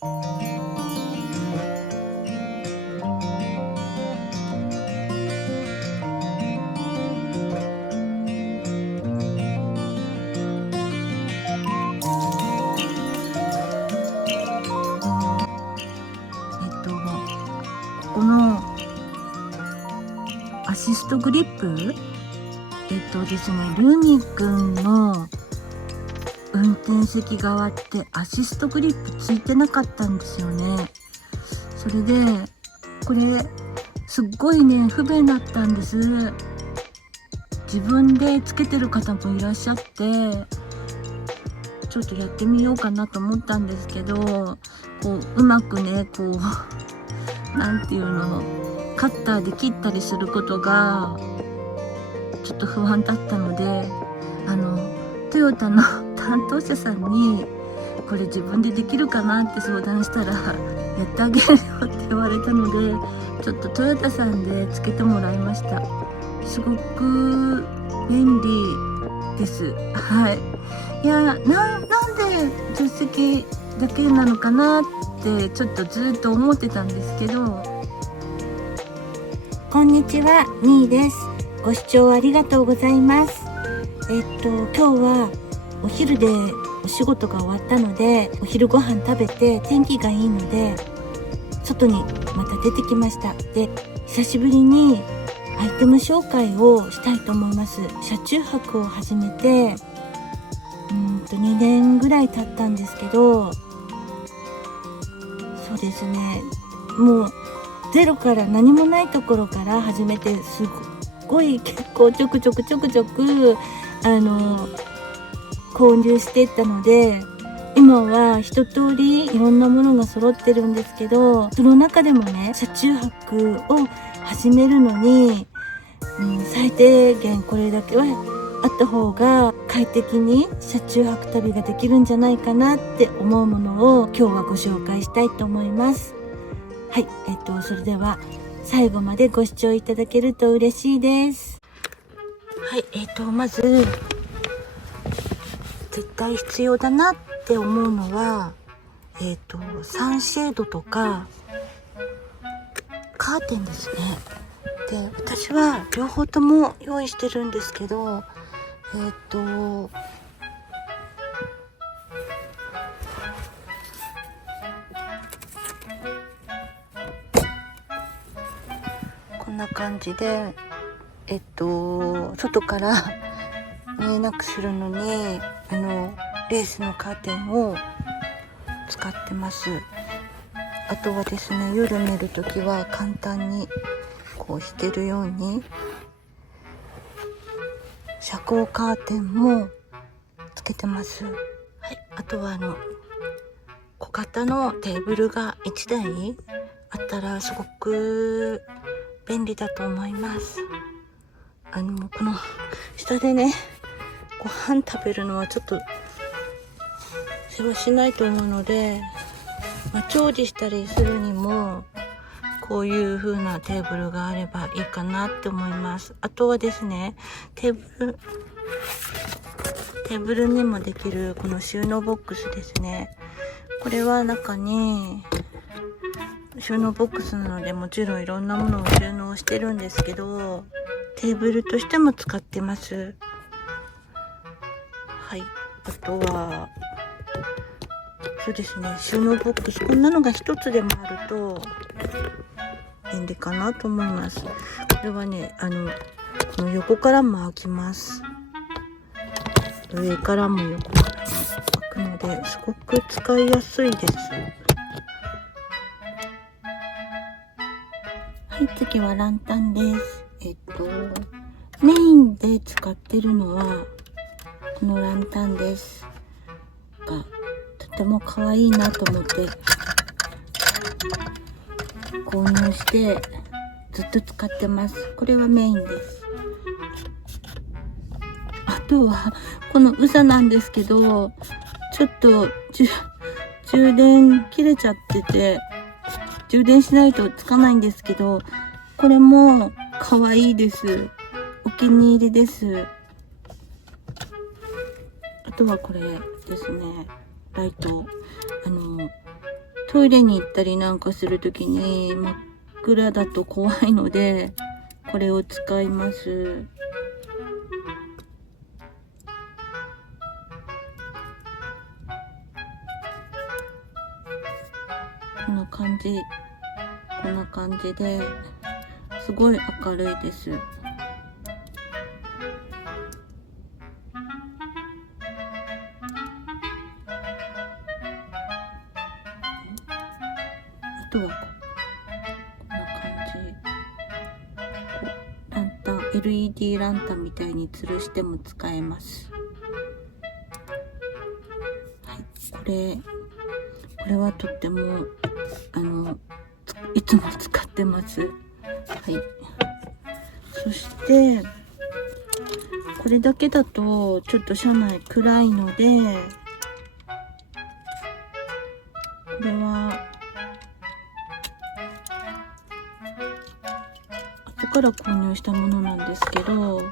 このアシストグリップですね、ルミくんの運転席側ってアシストグリップついてなかったんですよね。それでこれすっごいね不便だったんです。自分でつけてる方もいらっしゃって、ちょっとやってみようかなと思ったんですけど、うまくねなんていうの、カッターで切ったりすることがちょっと不安だったので、トヨタの担当者さんにこれ自分でできるかなって相談したら、やってあげるよって言われたので、ちょっとトヨタさんでつけてもらいました。すごく便利です。はい。いや、なんで助手席だけなのかなってちょっとずっと思ってたんですけど。こんにちは、みーです。ご視聴ありがとうございます。今日はお昼でお仕事が終わったので、お昼ご飯食べて天気がいいので外にまた出てきました。で、久しぶりにアイテム紹介をしたいと思います。車中泊を始めて2年ぐらい経ったんですけど、そうですね、もうゼロから何もないところから始めて、すごい結構ちょくちょく購入していったので、今は一通りいろんなものが揃ってるんですけど、その中でもね、車中泊を始めるのに、最低限これだけはあった方が快適に車中泊旅ができるんじゃないかなって思うものを今日はご紹介したいと思います。はい、それでは最後までご視聴いただけると嬉しいです。はい、まず絶対必要だなって思うのは、サンシェードとかカーテンですね。で、私は両方とも用意してるんですけど、こんな感じで、外から見えなくするのにレースのカーテンを使ってます。あとはですね、夜寝るときは簡単に引けるように遮光カーテンもつけてます。はい、あとは小型のテーブルが1台あったらすごく便利だと思います。この下でね、ご飯食べるのはちょっと世話しないと思うので、調理したりするにもこういう風なテーブルがあればいいかなって思います。あとはですね、テーブルにもできるこの収納ボックスですね。これは中に収納ボックスなので、もちろんいろんなものを収納してるんですけど、テーブルとしても使ってます。はい、あとはそうですね、収納ボックス、こんなのが一つでもあると便利かなと思います。これはね、この横からも開きます。上からも横からも開くので、すごく使いやすいです。はい、次はランタンです。メインで使ってるのはこのランタンですが、とても可愛いなと思って購入してずっと使ってます。これはメインです。あとはこのウサなんですけど、ちょっと充電切れちゃってて、充電しないとつかないんですけど、これも可愛いです。お気に入りです。あとはこれですね、ライト。トイレに行ったりなんかするときに真っ暗だと怖いので、これを使います。こんな感じ。こんな感じですごい明るいです。あとはこんな感じ。ランタン、LED ランタンみたいに吊るしても使えます。はい、これはとってもいつも使ってます。はい。そしてこれだけだとちょっと車内暗いので、これは後から購入したものなんですけど、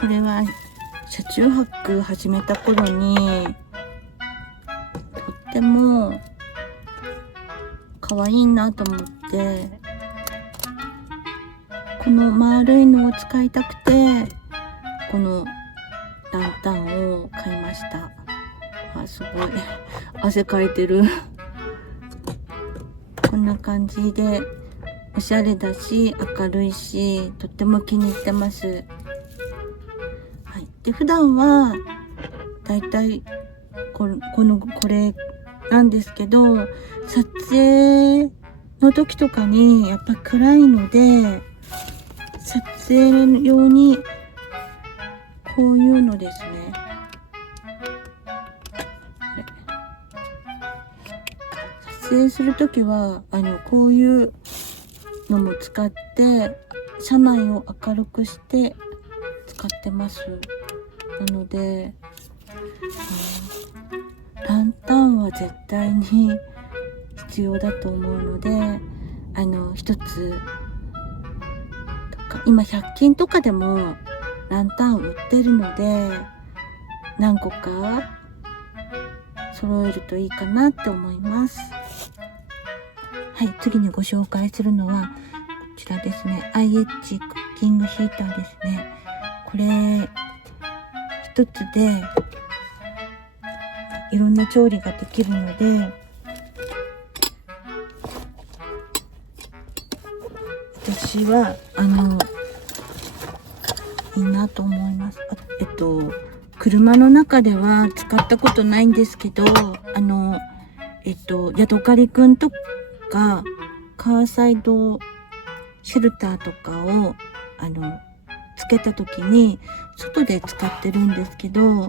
これは車中泊始めた頃にとっても可愛いなと思って、この丸いのを使いたくてこのランタンを買いました。すごい汗かいてるこんな感じでおしゃれだし明るいし、とっても気に入ってます。はい、で普段はだいたいこれなんですけど、撮影の時とかにやっぱ暗いので、撮影用にこういうのですね。撮影する時はこういうのも使って車内を明るくして使ってます。なので、ランタンは絶対に必要だと思うので、一つとか、今100均とかでもランタン売ってるので、何個か揃えるといいかなって思います。はい、次にご紹介するのはこちらですね。IH クッキングヒーターですね。これ一つでいろんな調理ができるので、私はいいなと思います。車の中では使ったことないんですけど、ヤドカリくんとかカーサイドシェルターとかをつけた時に外で使ってるんですけど、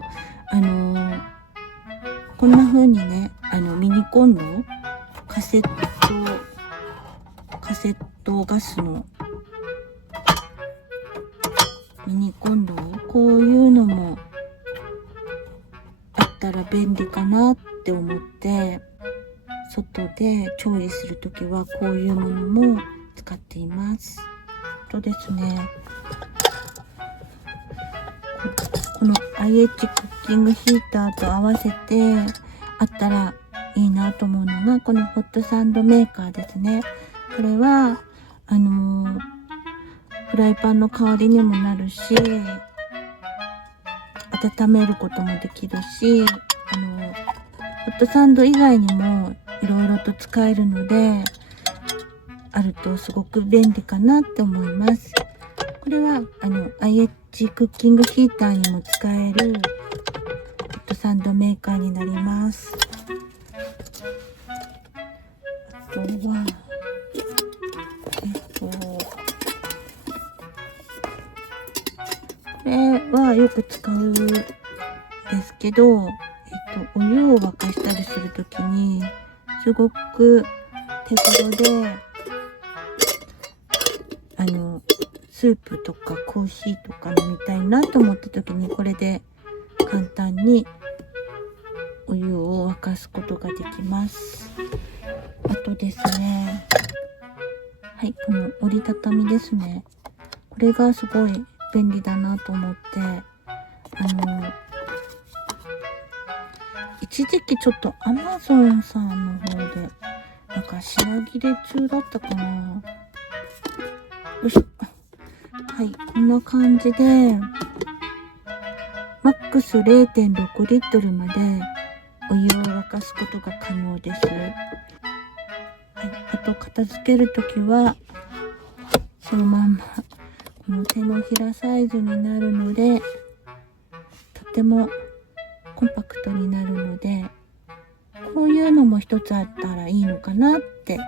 こんな風にね、ミニコンロ、カセットガスのミニコンロ、こういうのもあったら便利かなって思って、外で調理するときはこういうものも使っています。とですね、この IH クッキングヒーターと合わせてあったらいいなと思うのが、このホットサンドメーカーですね。これはフライパンの代わりにもなるし、温めることもできるし、ホットサンド以外にもいろいろと使えるので、あるとすごく便利かなって思います。これはIH クッキングヒーターにも使えるホットサンドメーカーになります。あとはこれはよく使うんですけど、お湯を沸かしたりするときにすごく手頃で、スープとかコーヒーとか飲みたいなと思った時に、これで簡単にお湯を沸かすことができます。あとですね、はい、この折りたたみですね。これがすごい便利だなと思って、一時期ちょっと Amazon さんの方でなんか品切れ中だったかな。よいしょ。はい、こんな感じでマックス 0.6 リットルまでお湯を沸かすことが可能です。はい、あと片付けるときはそのまんまこの手のひらサイズになるので、とてもコンパクトになるので、こういうのも一つあったらいいのかなって。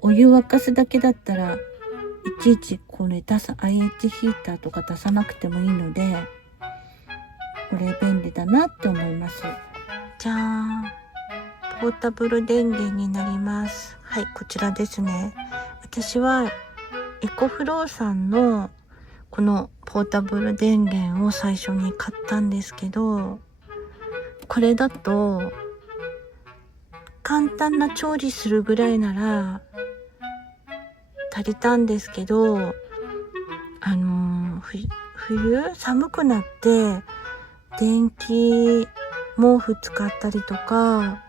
お湯沸かすだけだったらいちいちこれIH ヒーターとか出さなくてもいいので、これ便利だなって思います。じゃーん、ポータブル電源になります。はい、こちらですね。私はエコフローさんのこのポータブル電源を最初に買ったんですけど、これだと簡単な調理するぐらいなら足りたんですけど、冬寒くなって電気毛布使ったりとか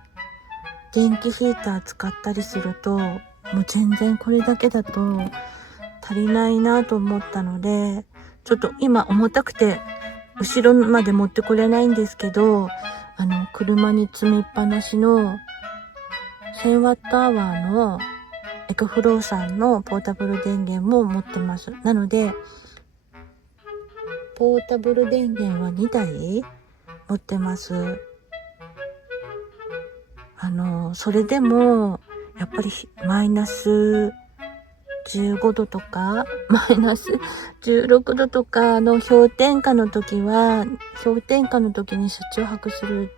電気ヒーター使ったりすると、もう全然これだけだと足りないなと思ったので、ちょっと今重たくて後ろまで持ってこれないんですけど、車に積みっぱなしの1000ワットアワーのエコフローさんのポータブル電源も持ってます。なのでポータブル電源は2台持ってます。それでもやっぱりマイナス15度とかマイナス16度とかの氷点下の時に車中泊する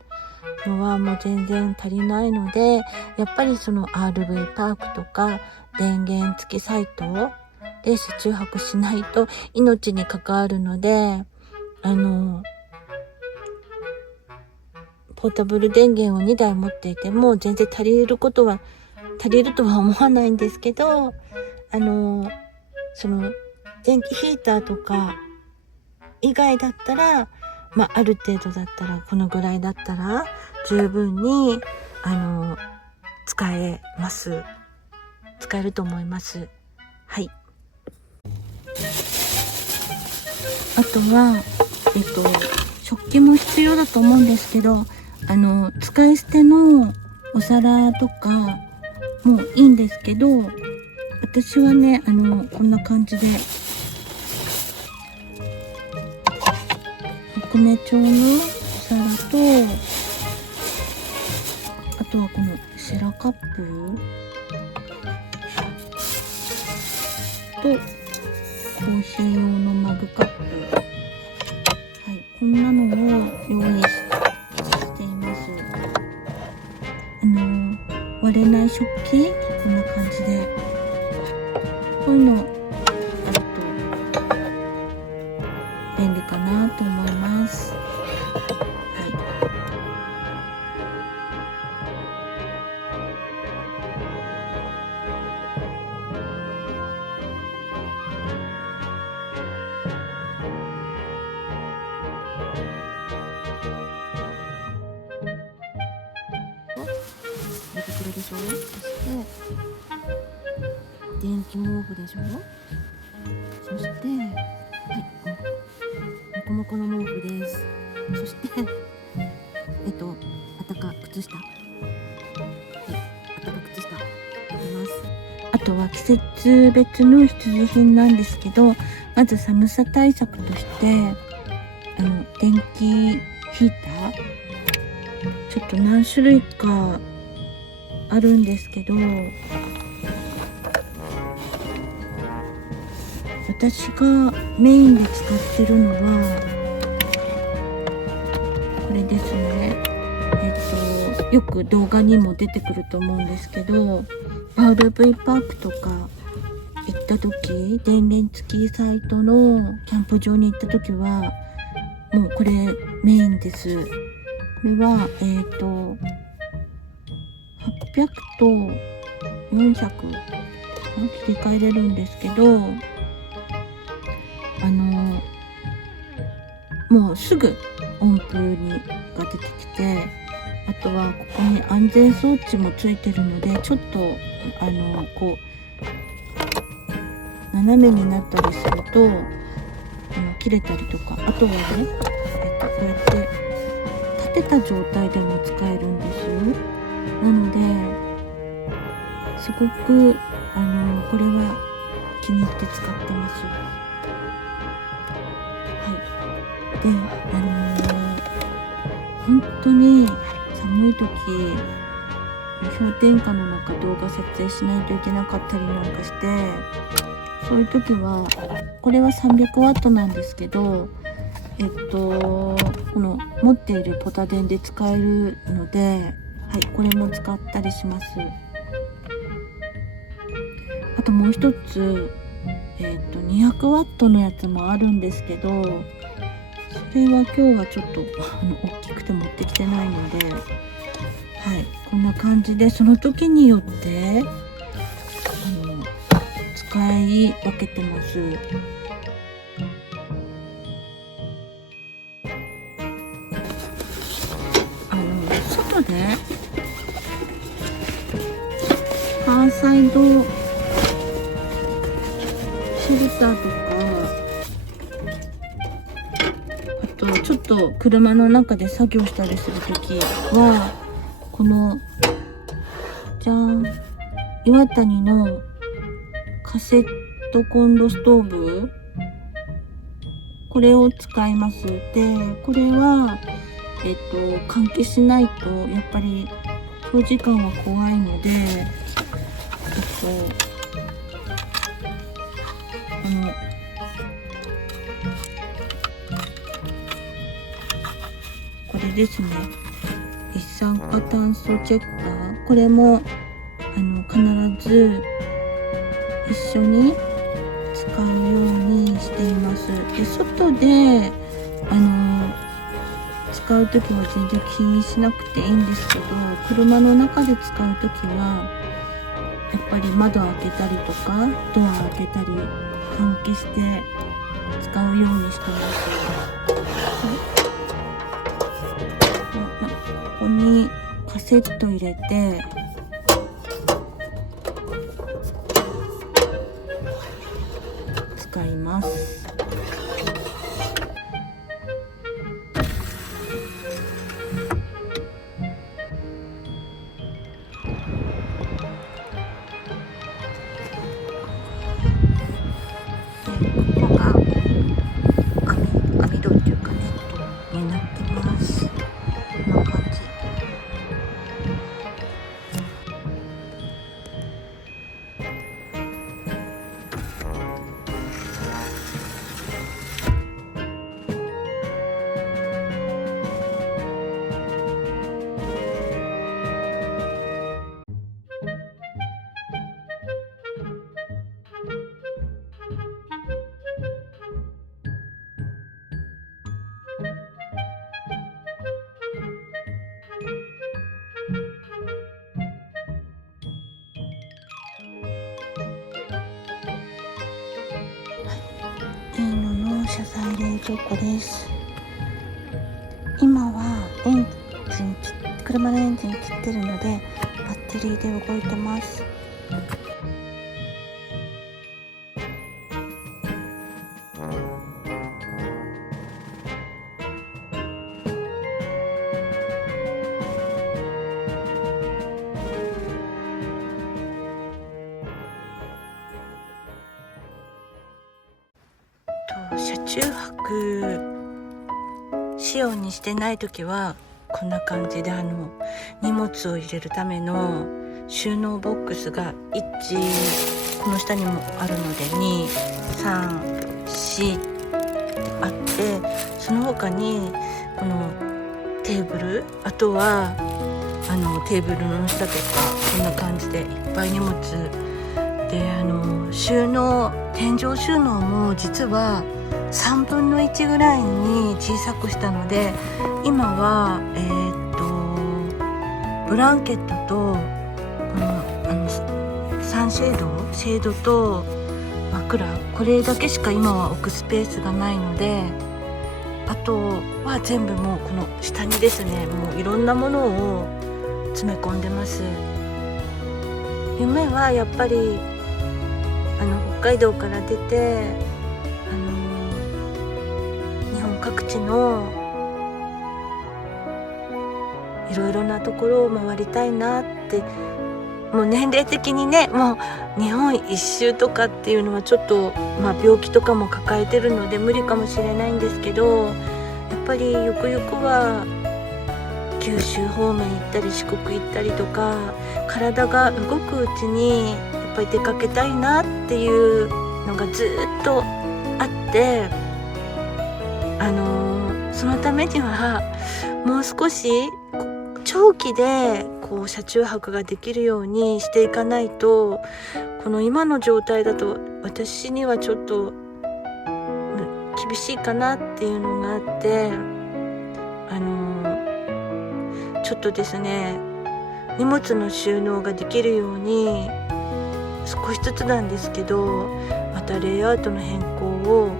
のはもう全然足りないので、やっぱりその RV パークとか電源付きサイトで車中泊しないと命に関わるので、ポータブル電源を2台持っていても全然足りるとは思わないんですけど、その電気ヒーターとか以外だったら、ある程度だったらこのぐらいだったら十分に使えると思います。はい。あとは食器も必要だと思うんですけど、使い捨てのお皿とかもいいんですけど、私はねこんな感じでお米調のお皿と、あとはこのシェラカップとコーヒー用のマグカップ、はい、こんなのを用意しています。割れない食器、こんな感じで、こういうのあると便利かなと思います。これでしょ。そして電気毛布でしょ。そしてはい、もこもこの毛布です。そしてあったか靴下、はい、あったか靴下入れます。あとは季節別の必需品なんですけど、まず寒さ対策として電気ヒーター、ちょっと何種類かあるんですけど、私がメインで使ってるのはこれですね。よく動画にも出てくると思うんですけど、RV パークとか行った時、電源付きサイトのキャンプ場に行った時はもうこれメインです。これは800と400切り替えれるんですけど、もうすぐ音符が出てきて、あとはここに安全装置もついてるので、ちょっとこう斜めになったりすると切れたりとか、あとはね、こうやって立てた状態でも使えるんですよ。なのですごくこれは気に入って使ってます。はい。で本当に寒い時、氷点下の中動画撮影しないといけなかったりなんかして、そういう時はこれは300ワットなんですけど、この持っているポタ電で使えるので、はい、これも使ったりします。あともう一つ、200ワットのやつもあるんですけど、それは今日はちょっと大きくて持ってきてないので、はい、こんな感じでその時によって使い分けてます。外でカーサイドシェルターとか、あとちょっと車の中で作業したりするときは、このじゃん、岩谷のカセットコンロストーブ、これを使います。でこれは換気しないとやっぱり長時間は怖いので、これですね、一酸化炭素チェッカー、これも必ず一緒に使うようにしています。で外で使うときは全然気にしなくていいんですけど、車の中で使うときはやっぱり窓開けたりとかドア開けたり換気して使うようにしてます。ここにカセット入れて使います。ここが網戸っていうかネットになってます。こんな感じ。いいのの車載冷蔵庫です。今は車のエンジン切ってるのでバッテリーで動いてます。車中泊仕様にしてない時はこんな感じで荷物を入れるための収納ボックスがこの下にもあるので2、3、4あって、その他にこのテーブル、あとはテーブルの下とかこんな感じでいっぱい荷物で天井収納も実は3分の1ぐらいに小さくしたので、今はブランケットとこのサンシェードと枕、これだけしか今は置くスペースがないので、あとは全部もうこの下にですね、もういろんなものを詰め込んでます。夢はやっぱり北海道から出て日本各地のいろいろなところを回りたいなって。もう年齢的にね、もう日本一周とかっていうのはちょっと、病気とかも抱えてるので無理かもしれないんですけど、やっぱりゆくゆくは九州方面行ったり四国行ったりとか、体が動くうちにやっぱり出かけたいなっていうのがずっとあって、そのためにはもう少し長期で車中泊ができるようにしていかないと、この今の状態だと私にはちょっと厳しいかなっていうのがあって、ちょっとですね、荷物の収納ができるように少しずつなんですけど、またレイアウトの変更を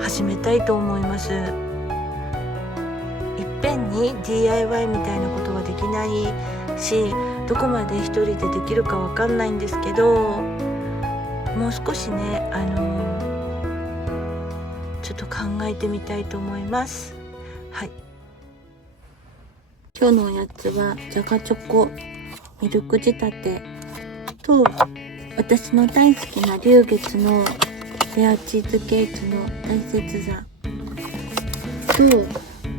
始めたいと思います。いっぺんに DIY みたいなことはできないし、どこまで一人でできるかわかんないんですけど、もう少しねちょっと考えてみたいと思います。はい、今日のおやつはじゃがチョコミルク仕立てと、私の大好きな龍月のレアチーズケーキの大雪山と、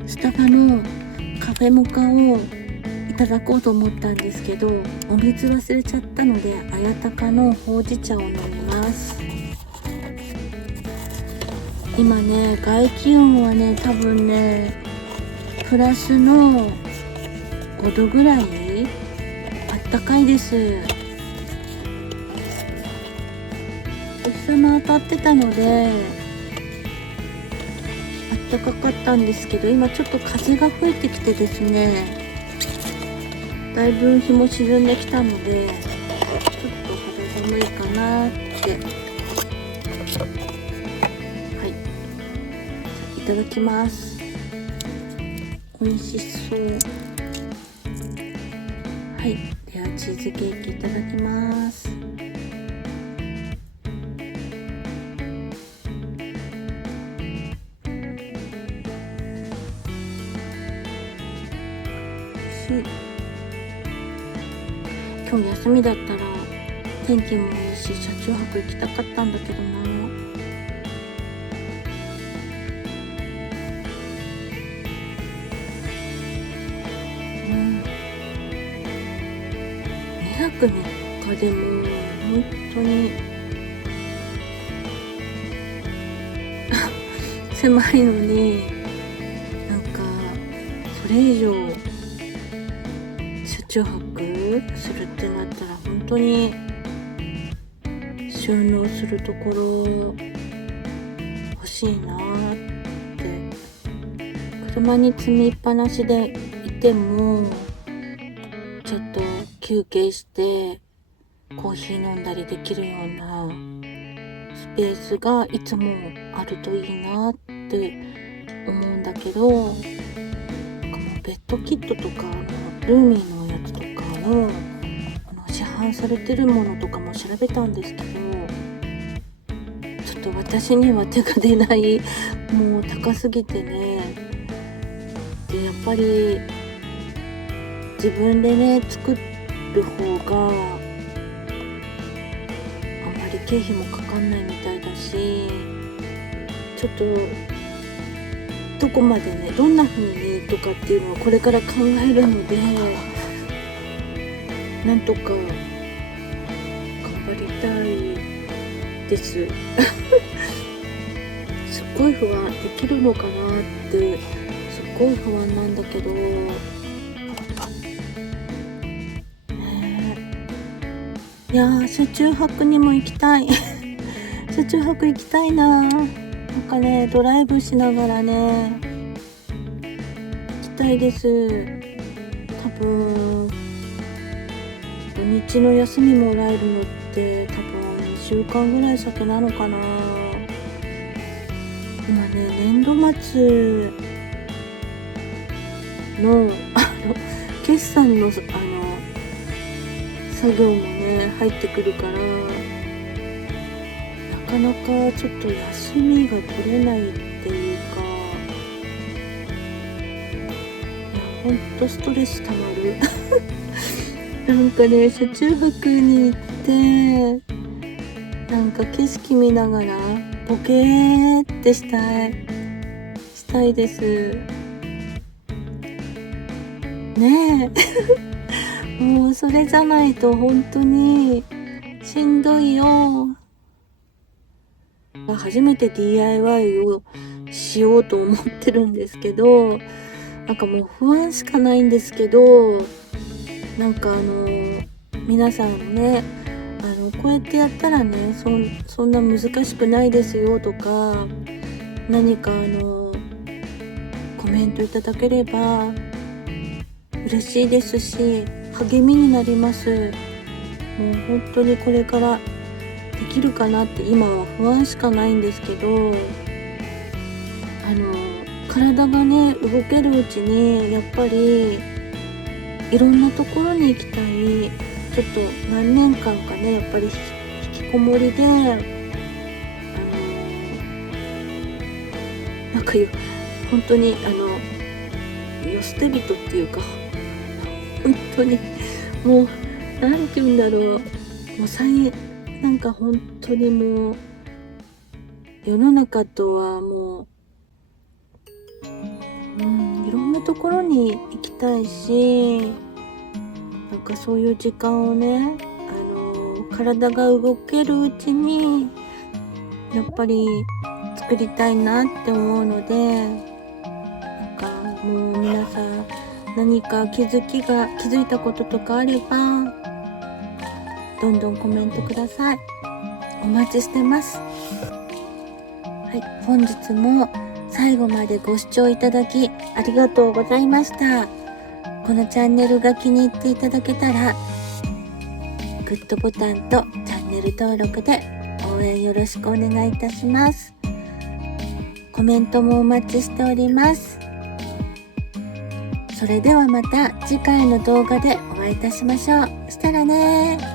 スタバのカフェモカをいただこうと思ったんですけど、お水忘れちゃったので綾鷹のほうじ茶を飲みます。今ね、外気温はね、多分ねプラスの5度ぐらい、あったかいです。お日様当たってたのであったかかったんですけど、今ちょっと風が吹いてきてですね、だいぶ日も沈んできたのでちょっと肌寒いかなって。はい、いただきます。美味しそう。はい、ではチーズケーキいただきます。今日休みだったら天気もいいし車中泊行きたかったんだけどな。2泊3日でも本当に狭いのに、なんかそれ以上車中泊するってなったら本当に収納するところ欲しいなって。車に積みっぱなしでいてもちょっと休憩してコーヒー飲んだりできるようなスペースがいつもあるといいなって思うんだけど、ベッドキットとかルーミーのやつとかの市販されてるものとかも調べたんですけど、ちょっと私には手が出ない、もう高すぎてね。でやっぱり自分でね作る方があんまり経費もかかんないみたいだし、ちょっとどこまでね、どんな風にとかっていうのはこれから考えるので、なんとか頑張りたいですすっごい不安、できるのかなってすっごい不安なんだけどね。いやー、車中泊にも行きたい。車中泊行きたいな。なんかね、ドライブしながらね、行きたいです。多分、土日の休みもらえるのって多分2週間ぐらい先なのかな。今ね、年度末の決算の作業もね入ってくるから、なかなかちょっと休みが取れないっていうか、いやほんとストレスたまる。なんかね、車中泊に行ってなんか景色見ながらボケーってしたいですねえ。もうそれじゃないと本当にしんどいよ。初めて DIY をしようと思ってるんですけど、なんかもう不安しかないんですけど、なんか皆さんね、こうやってやったらね、そんな難しくないですよとか、何かコメントいただければ嬉しいですし、励みになります。もう本当にこれからできるかなって今は不安しかないんですけど、体がね動けるうちにやっぱりいろんなところに行きたい。ちょっと何年間かねやっぱり引きこもりでなんか本当に世捨て人っていうか、本当にもうなんて言うんだろう、もうなんか本当にもう世の中とはもう、いろんなところに行きたいし、なんかそういう時間をね、体が動けるうちにやっぱり作りたいなって思うので、なんかもう皆さん何か気づいたこととかあればどんどんコメントください。お待ちしてます。はい、本日も最後までご視聴いただきありがとうございました。このチャンネルが気に入っていただけたらグッドボタンとチャンネル登録で応援よろしくお願いいたします。コメントもお待ちしております。それではまた次回の動画でお会いいたしましょう。したらねー。